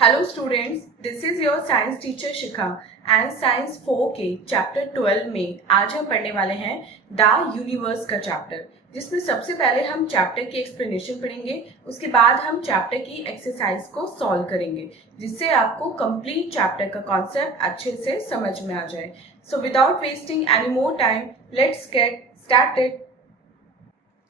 Hello students, this is your science teacher Shikha and science 4 के chapter 12 में आज हम पढ़ने वाले हैं द यूनिवर्स का चैप्टर, जिसमें सबसे पहले हम चैप्टर की एक्सप्लेनेशन पढ़ेंगे। उसके बाद हम चैप्टर की एक्सरसाइज को सॉल्व करेंगे, जिससे आपको कंप्लीट चैप्टर का कॉन्सेप्ट अच्छे से समझ में आ जाए। So without wasting any more time, let's get started.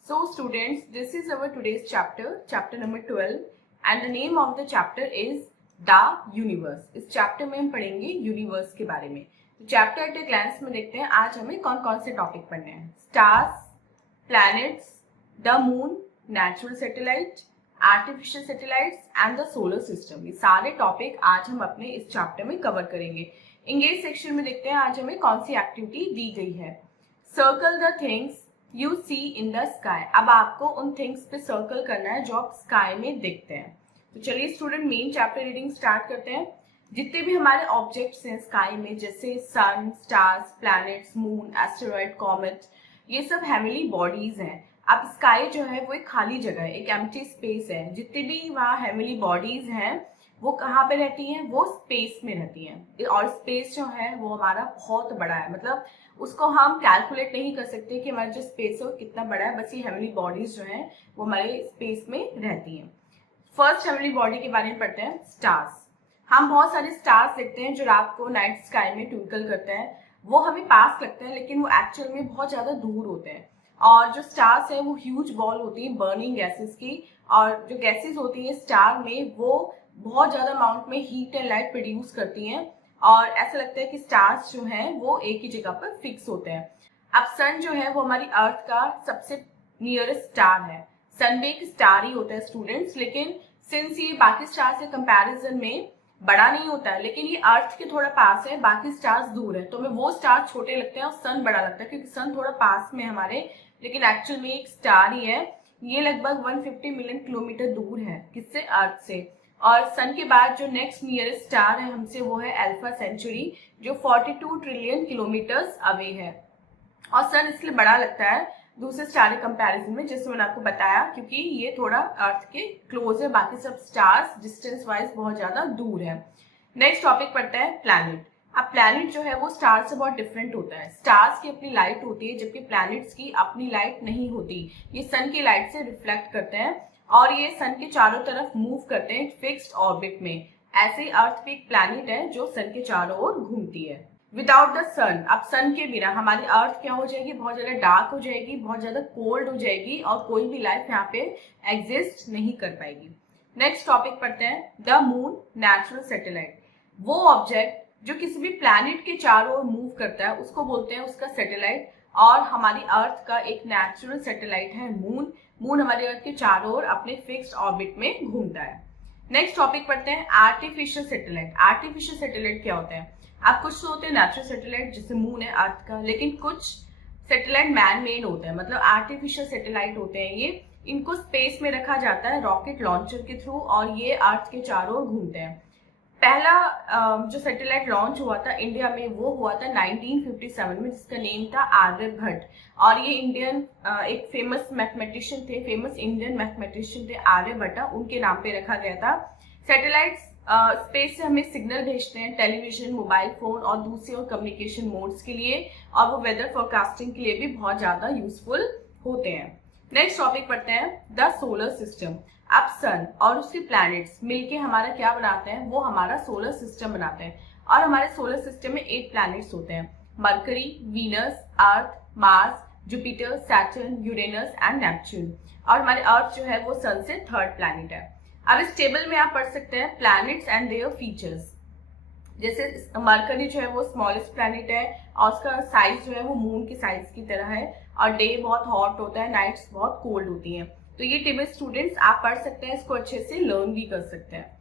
So students, this is our today's chapter number 12 and the name of the chapter is the universe. इस चैप्टर में हम पढ़ेंगे यूनिवर्स के बारे में। तो चैप्टर एट ए ग्लैंस में देखते हैं आज हमें कौन कौन से टॉपिक पढ़ने हैं। Stars, planets, the moon, natural satellite, artificial satellites and the solar system. ये सारे टॉपिक आज हम अपने इस चैप्टर में कवर करेंगे। इंगेज सेक्शन में देखते हैं आज हमें कौन सी एक्टिविटी दी गई है। Circle the things you see in the sky. अब आपको उन थिंग्स पे सर्कल करना है जो आप स्काई में देखते हैं। तो चलिए student main chapter reading start करते हैं। जितने भी हमारे ऑब्जेक्ट्स हैं स्काई में, जैसे sun, stars, planets, moon, asteroid, comet, ये सब हेवनली बॉडीज हैं। अब स्काई जो है वो एक खाली जगह है, एक एम्प्टी स्पेस है। जितने भी वहाँ हेवनली बॉडीज हैं वो कहाँ पे रहती हैं? वो स्पेस में रहती हैं। और स्पेस जो है वो हमारा बहुत बड़ा है, मतलब उसको हम कैलकुलेट नहीं कर सकते कि हमारा जो स्पेस है वो कितना बड़ा है। बस ये हेवनली बॉडीज जो है वो हमारे स्पेस में रहती हैं। फर्स्ट हेवनली बॉडी के बारे में पढ़ते हैं, स्टार्स। हम बहुत सारे स्टार्स देखते हैं जो रात को नाइट स्काई में ट्विंकल करते हैं। वो हमें पास लगते हैं लेकिन वो एक्चुअल में बहुत ज्यादा दूर होते हैं। और जो स्टार्स है वो ह्यूज बॉल होती है बर्निंग गैसेस की, और जो गैसेस होती है स्टार में वो बहुत ज्यादा अमाउंट में हीट एंड लाइट प्रोड्यूस करती हैं। और ऐसा लगता है कि स्टार्स जो हैं वो एक ही जगह पर फिक्स होते हैं। अब सन जो है वो हमारी अर्थ का सबसे नियरेस्ट स्टार है। सन भी एक स्टार ही होता है स्टूडेंट्स, लेकिन सिंस ये बाकी स्टार्स के कंपैरिजन में बड़ा नहीं होता है, लेकिन ये अर्थ के थोड़ा पास है, बाकी स्टार्स दूर है, तो हमें वो स्टार छोटे लगते हैं और सन बड़ा लगता है, क्योंकि सन थोड़ा पास में है हमारे, लेकिन एक्चुअल में एक स्टार ही है। ये लगभग 150 मिलियन किलोमीटर दूर है किससे? अर्थ से। और सन के बाद जो नेक्स्ट नियरेस्ट स्टार है हमसे वो है अल्फा सेंचुरी, जो 42 ट्रिलियन किलोमीटर्स अवे है। और सन इसलिए बड़ा लगता है दूसरे स्टार के कंपैरिजन में, जैसे मैंने आपको बताया, क्योंकि ये थोड़ा अर्थ के क्लोज है, बाकी सब स्टार्स डिस्टेंस वाइज बहुत ज्यादा दूर है। नेक्स्ट टॉपिक पढ़ते हैं प्लैनेट। अब प्लैनेट जो है वो स्टार से बहुत डिफरेंट होता है। स्टार्स की अपनी लाइट होती है जबकि प्लैनेट्स की अपनी लाइट नहीं होती। ये सन की लाइट से रिफ्लेक्ट करते हैं और ये सन के चारों तरफ मूव करते हैं फिक्स्ड ऑर्बिट में। ऐसे अर्थ भी एक प्लैनेट है जो सन के चारों ओर घूमती है। विदाउट द सन, अब सन के बिना हमारी अर्थ क्या हो जाएगी? बहुत ज्यादा डार्क हो जाएगी, बहुत ज्यादा कोल्ड हो जाएगी और कोई भी लाइफ यहाँ पे एग्जिस्ट नहीं कर पाएगी। नेक्स्ट टॉपिक पढ़ते हैं, द मून, नेचुरल सैटेलाइट। वो ऑब्जेक्ट जो किसी भी प्लैनेट के चारों ओर मूव करता है उसको बोलते हैं उसका सैटेलाइट। और हमारी अर्थ का एक नेचुरल सैटेलाइट है मून। मून हमारी अर्थ के चारों ओर अपने फिक्स्ड ऑर्बिट में घूमता है। नेक्स्ट टॉपिक पढ़ते हैं, आर्टिफिशियल सैटेलाइट। आर्टिफिशियल सैटेलाइट क्या होते हैं? अब कुछ तो होते हैं नेचुरल सैटेलाइट जैसे मून है अर्थ का, लेकिन कुछ सैटेलाइट मैन मेड होते हैं, मतलब आर्टिफिशियल सैटेलाइट होते हैं ये। इनको स्पेस में रखा जाता है रॉकेट लॉन्चर के थ्रू और ये अर्थ के चारों ओर घूमते हैं। पहला जो सैटेलाइट लॉन्च हुआ था इंडिया में वो हुआ था 1957 में, जिसका नेम था आर्यभट्ट। और ये इंडियन एक फेमस मैथमेटिशियन थे, फेमस इंडियन मैथमेटिशियन थे आर्यभट्ट, उनके नाम पे रखा गया था। सैटेलाइट्स स्पेस से हमें सिग्नल भेजते हैं टेलीविजन, मोबाइल फोन और दूसरे और कम्युनिकेशन मोड्स के लिए, और वो वेदर फोरकास्टिंग के लिए भी बहुत ज्यादा यूजफुल होते हैं। नेक्स्ट टॉपिक पढ़ते हैं, द सोलर सिस्टम। अब सन और उसके प्लैनेट्स मिलके हमारा क्या बनाते हैं? वो हमारा सोलर सिस्टम बनाते हैं। और हमारे सोलर सिस्टम में 8 प्लैनेट्स होते हैं, mercury, Venus, earth, Mars, Jupiter, Saturn, Uranus and Neptune. और हमारे अर्थ जो है वो सन से थर्ड प्लैनेट है। अब इस टेबल में आप पढ़ सकते हैं प्लैनेट्स एंड देयर फीचर्स। जैसे मरकरी जो है वो स्मॉलेस्ट प्लैनेट है और उसका साइज जो है वो मून के साइज की तरह है, और डे बहुत हॉट होता है, नाइट्स बहुत कोल्ड होती हैं। तो ये टेबल स्टूडेंट्स आप पढ़ सकते हैं, इसको अच्छे से लर्न भी कर सकते हैं।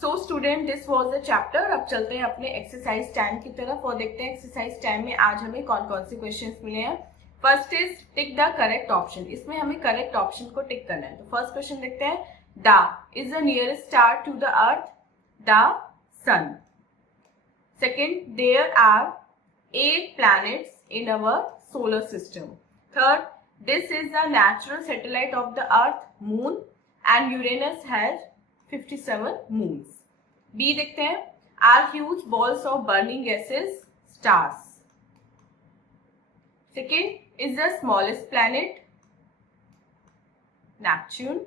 So student, this was the chapter. अब चलते हैं अपने एक्सरसाइज टाइम की तरफ और देखते हैं एक्सरसाइज टाइम में आज हमें कौन कौन से क्वेश्चन मिले हैं। First is tick the correct option. इसमें हमें करेक्ट ऑप्शन को टिक करना है। तो फर्स्ट क्वेश्चन देखते हैं, the is the nearest star to the earth? The sun. Second, there are 8 planets in our solar system. Third, this is the natural satellite of the earth, moon, and Uranus has 57 moons. बी देखते हैं, are huge balls of burning gases stars. Second, is the smallest planet Neptune.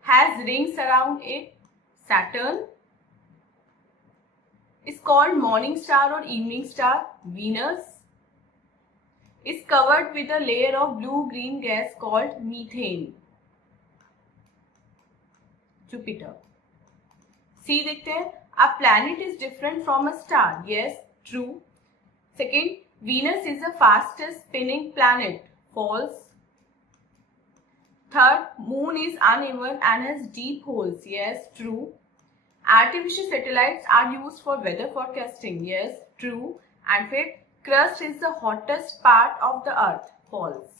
Has rings around it, Saturn. Is called morning star or evening star, Venus. Is covered with a layer of blue-green gas called methane, Jupiter. C देखते हैं, a planet is different from a star. Yes, true. Second, Venus is the fastest spinning planet. False. Third, moon is uneven and has deep holes. Yes, true. Artificial satellites are used for weather forecasting. Yes, true. And fifth, crust is the hottest part of the earth. False.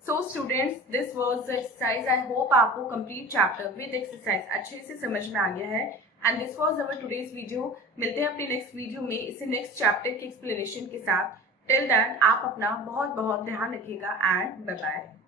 So students, this was the exercise. I hope आपको complete chapter with exercise अच्छे से समझ में आ गया है. And this was our today's video. मिलते हैं अपने next video में इसे next chapter के explanation के साथ. Till then, आप अपना बहुत बहुत ध्यान रखिएगा and bye bye.